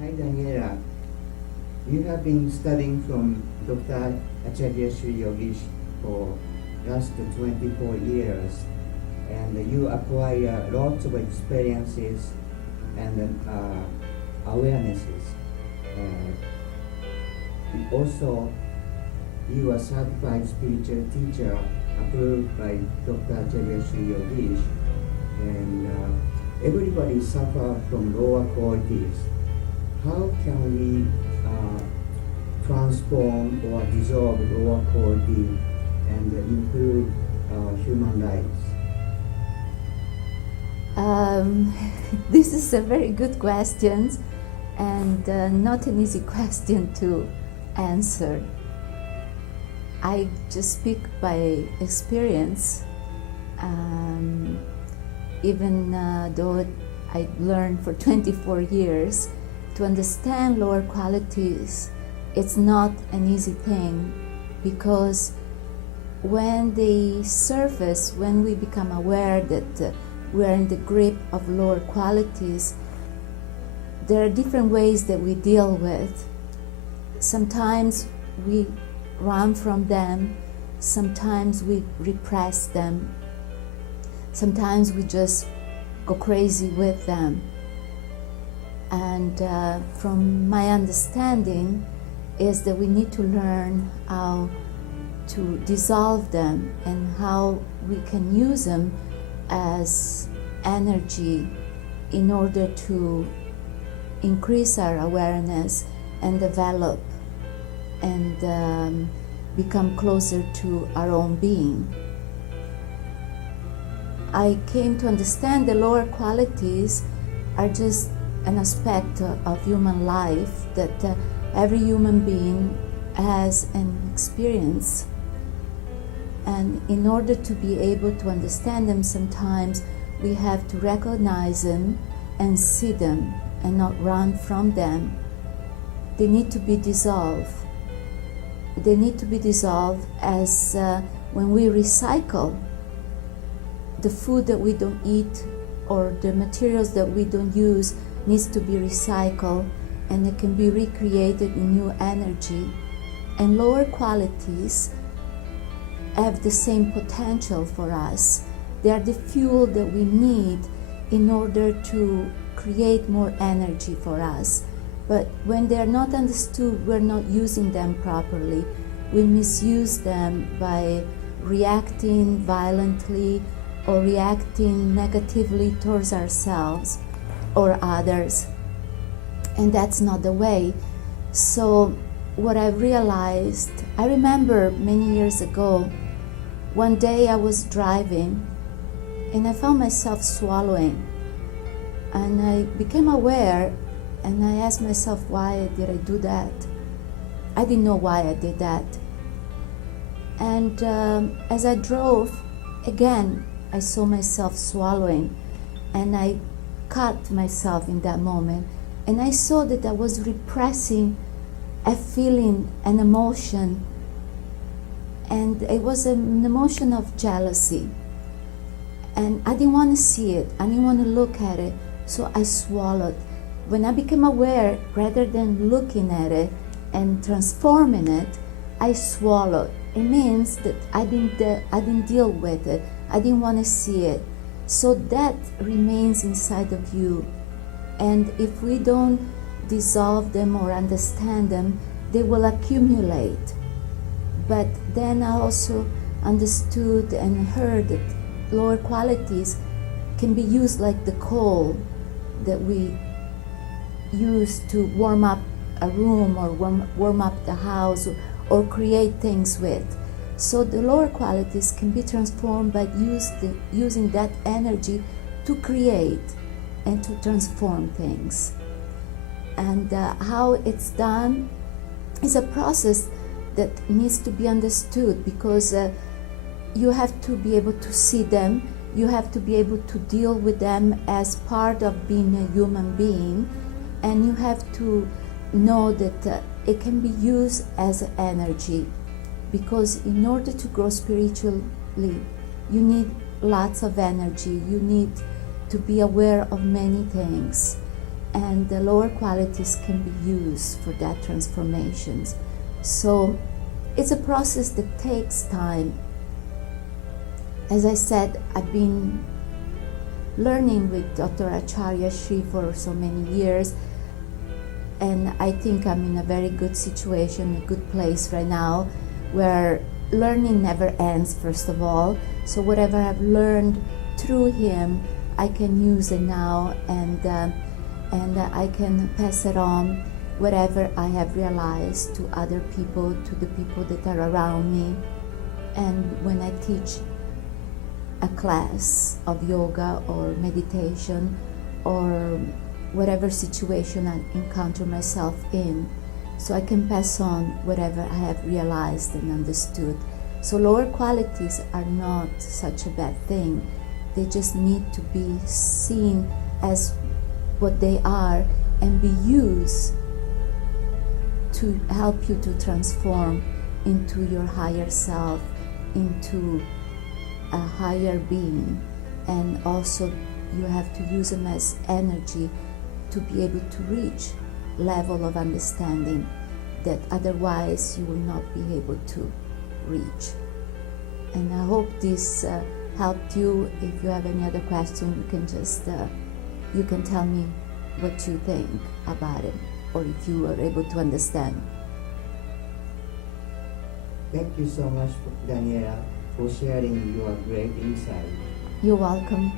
Hi Daniela, you have been studying from Dr. Acharya Shree Yogeesh for last 24 years, and you acquire lots of experiences and awarenesses. Uh, Also, you are certified spiritual teacher approved by Dr. Acharya Shree Yogeesh, and everybody suffer from lower qualities. How can we transform or dissolve lower quality and improve human lives? This is a very good question and not an easy question to answer. I just speak by experience, even though I learned for 24 years to understand lower qualities. It's not an easy thing, because when they surface, when we become aware that we are in the grip of lower qualities, there are different ways that we deal with. Sometimes we run from them, sometimes we repress them, sometimes we just go crazy with them. And from my understanding is that we need to learn how to dissolve them and how we can use them as energy in order to increase our awareness and develop and become closer to our own being. I came to understand the lower qualities are just an aspect of human life that every human being has an experience. And in order to be able to understand them, sometimes we have to recognize them and see them and not run from them. They need to be dissolved. They need to be dissolved as when we recycle the food that we don't eat or the materials that we don't use needs to be recycled, and it can be recreated in new energy. And lower qualities have the same potential for us. They are the fuel that we need in order to create more energy for us. But when they are not understood, we're not using them properly. We misuse them by reacting violently or reacting negatively towards ourselves or others. And that's not the way. So what I realized, I remember many years ago, one day I was driving and I found myself swallowing. And I became aware and I asked myself, why did I do that? I didn't know why I did that. And as I drove, again, I saw myself swallowing, and I cut myself in that moment. And I saw that I was repressing a feeling, an emotion, and it was an emotion of jealousy. And I didn't want to see it, I didn't want to look at it, so I swallowed. When I became aware, rather than looking at it and transforming it, I swallowed. It means that I didn't deal with it. I didn't want to see it. So that remains inside of you. And if we don't dissolve them or understand them, they will accumulate. But then I also understood and heard that lower qualities can be used like the coal that we use to warm up a room or warm up the house or create things with. So the lower qualities can be transformed by using that energy to create and to transform things. And how it's done is a process that needs to be understood, because you have to be able to see them, you have to be able to deal with them as part of being a human being, and you have to know that it can be used as energy, because in order to grow spiritually, you need lots of energy, you need to be aware of many things. and the lower qualities can be used for that transformations. So it's a process that takes time. As I said, I've been learning with Dr. Acharya Shree for so many years, and I think I'm in a very good situation, a good place right now, where learning never ends, first of all. So whatever I've learned through him, I can use it now, and I can pass it on, whatever I have realized, to other people, to the people that are around me. And when I teach a class of yoga or meditation or whatever situation I encounter myself in, so I can pass on whatever I have realized and understood. So lower qualities are not such a bad thing. They just need to be seen as what they are and be used to help you to transform into your higher self, into a higher being. And also you have to use them as energy to be able to reach level of understanding that otherwise you will not be able to reach. And I hope this helped you. If you have any other question, you can just you can tell me what you think about it, or if you are able to understand. Thank you so much, Daniela, for sharing your great insight. You're welcome.